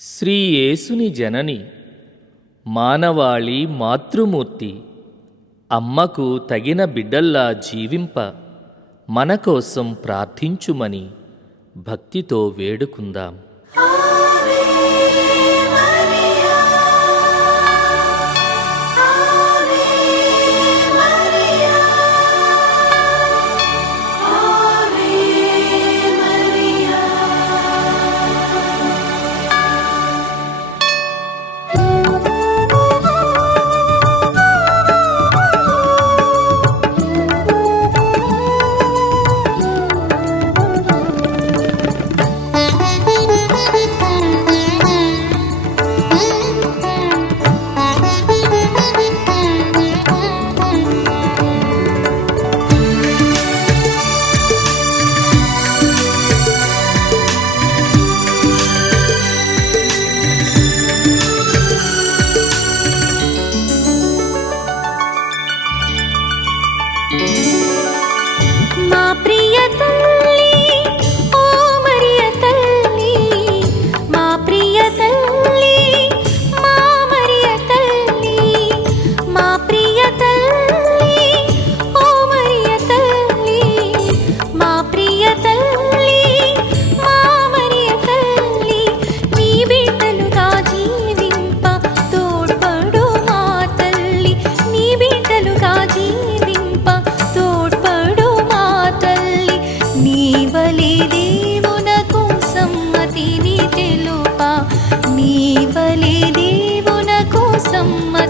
శ్రీయేసుని జనని మానవాళి మాతృమూర్తి అమ్మకు తగిన బిడ్డల్లా జీవింప మన కోసం ప్రార్థించుమని భక్తితో వేడుకుందాం.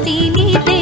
ती